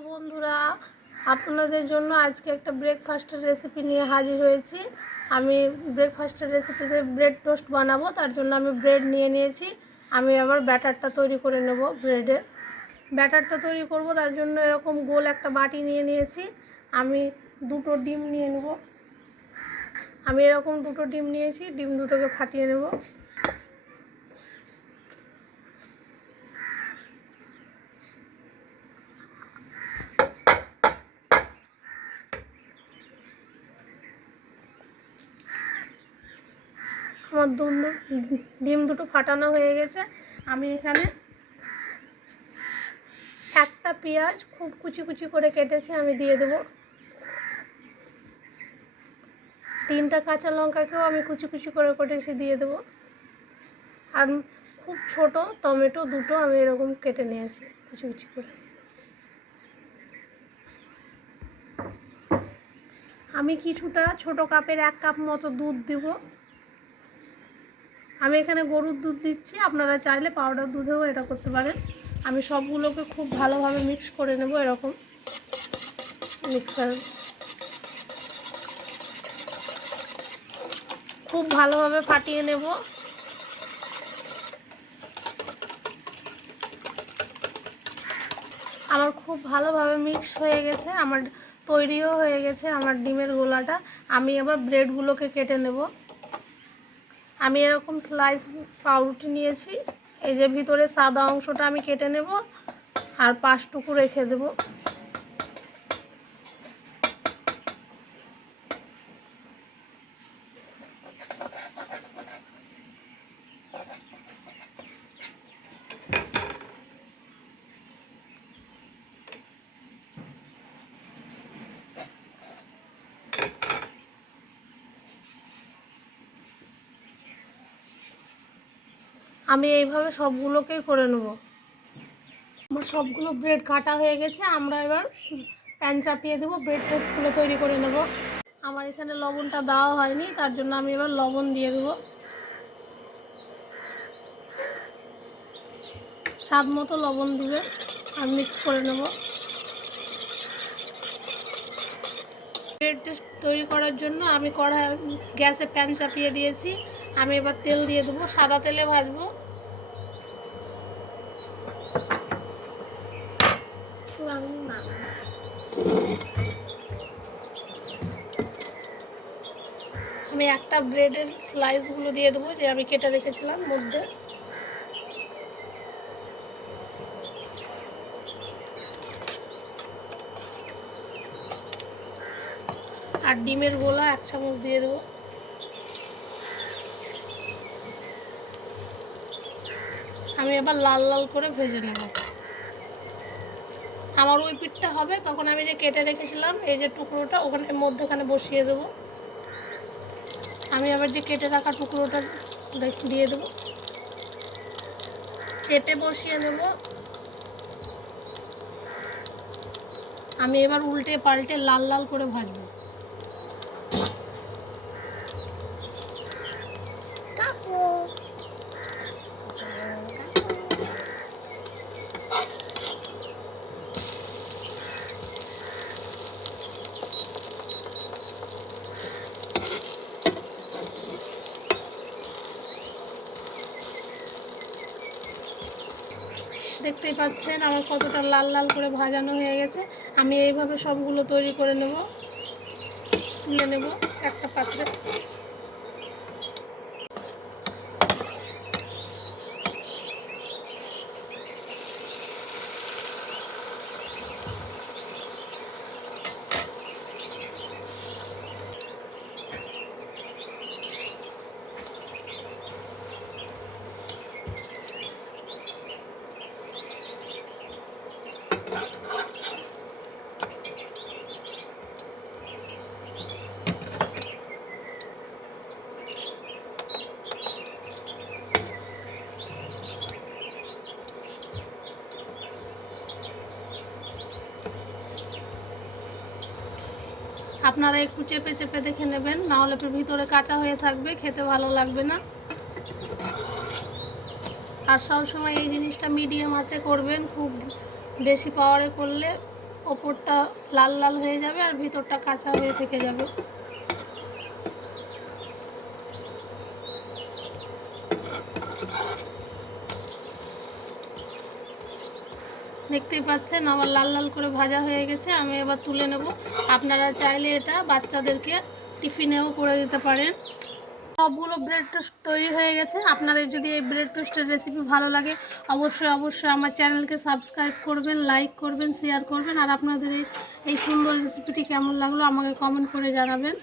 Hello বন্ধুরা, আপনাদের জন্য আজকে একটা ব্রেকফাস্টের রেসিপি নিয়ে হাজির হয়েছি। আমি ব্রেকফাস্টের রেসিপিতে ব্রেড টোস্ট বানাবো, তার জন্য আমি ব্রেড নিয়ে নিয়েছি। আমি আবার ব্যাটারটা তৈরি করে নেব। ব্রেডের ব্যাটারটা তৈরি করব, তার জন্য এরকম গোল একটা বাটি নিয়ে নিয়েছি। আমি দুটো ডিম নিয়ে নেব। আমি এরকম দুটো ডিম নিয়েছি, ডিম দুটোকে ফাটিয়ে নেব। আমার ডিম দুটো ফাটানো হয়ে গেছে। আমি এখানে একটা পেঁয়াজ খুব কুচি কুচি করে কেটেছি, আমি দিয়ে দেব। 3টা কাঁচা লঙ্কাকেও আমি কুচি কুচি করে কেটেছি, দিয়ে দেব। আর খুব ছোট টমেটো দুটো আমি এরকম কেটে নিয়েছি কুচি কুচি করে। আমি কিছুটা ছোট কাপের 1 কাপ মতো দুধ দেব। আমি এখানে গরুর দুধ দিচ্ছি, আপনারা চাইলে পাউডার দুধেও এটা করতে পারেন। আমি সবগুলোকে খুব ভালোভাবে মিক্স করে নেব। এরকম মিক্সার খুব ভালোভাবে ফাটিয়ে নেব। আমার খুব ভালোভাবে মিক্স হয়ে গেছে, আমার তৈরিও হয়ে গেছে আমার ডিমের গোলাটা। আমি এবার ব্রেডগুলোকে কেটে নেব। আমি এরকম স্লাইস পাউরুটি নিয়েছি, এই যে ভিতরে সাদা অংশটা আমি কেটে নেব আর 5 টুকরো রেখে দেব। আমি এইভাবে সবগুলোকেই করে নেব। আমার সবগুলো ব্রেড কাটা হয়ে গেছে। আমরা এবার প্যান চাপিয়ে দেবো, ব্রেড টোস্টগুলো তৈরি করে নেব। আমার এখানে লবণটা দেওয়া হয়নি, তার জন্য আমি এবার লবণ দিয়ে দেবো। স্বাদ মতো লবণ দিবে আর মিক্স করে নেব। ব্রেড টোস্ট তৈরি করার জন্য আমি গ্যাসে প্যান চাপিয়ে দিয়েছি। আমি এবার তেল দিয়ে দেবো, সাদা তেলে ভাজবো। আমি একটা ব্রেডের স্লাইসগুলো দিয়ে দেবো, যে আমি কেটে রেখেছিলাম মধ্যে। আর ডিমের গোলা 1 চামচ দিয়ে দেবো। আমি এবার লাল লাল করে ভেজে নেব। আমার ওই পিঠটা হবে, তখন আমি যে কেটে রেখেছিলাম এই যে টুকরোটা, ওখানে মধ্যখানে বসিয়ে দেবো। আমি আবার যে কেটে রাখা টুকরোটা দিয়ে দেবো, চেপে বসিয়ে নেব। আমি এবার উল্টে পাল্টে লাল লাল করে ভাজবো। দেখতেই পাচ্ছেন আমার কতটা লাল লাল করে ভাজানো হয়ে গেছে। আমি এইভাবে সবগুলো তৈরি করে নেব, তুলে নেব একটা পাত্রে। আপনারা একটু চেপে চেপে দেখে নেবেন, নাহলে ভিতরে কাঁচা হয়ে থাকবে, খেতে ভালো লাগবে না। আর সবসময় এই জিনিসটা মিডিয়াম আঁচে করবেন, খুব বেশি পাওয়ারে করলে ওপরটা লাল লাল হয়ে যাবে আর ভিতরটা কাঁচা হয়ে থেকে যাবে। দেখতেই পাচ্ছেন আমার লাল লাল করে ভাজা হয়ে গেছে। আমি এবার তুলে নেব। আপনারা চাইলে এটা বাচ্চাদেরকে টিফিনেও করে দিতে পারেন। সবগুলো ব্রেড টোস্ট তৈরি হয়ে গেছে। আপনাদের যদি এই ব্রেড টোস্টের রেসিপি ভালো লাগে অবশ্যই আমার চ্যানেলকে সাবস্ক্রাইব করবেন, লাইক করবেন, শেয়ার করবেন। আর আপনাদের এই সুন্দর রেসিপিটি কেমন লাগলো আমাকে কমেন্ট করে জানাবেন।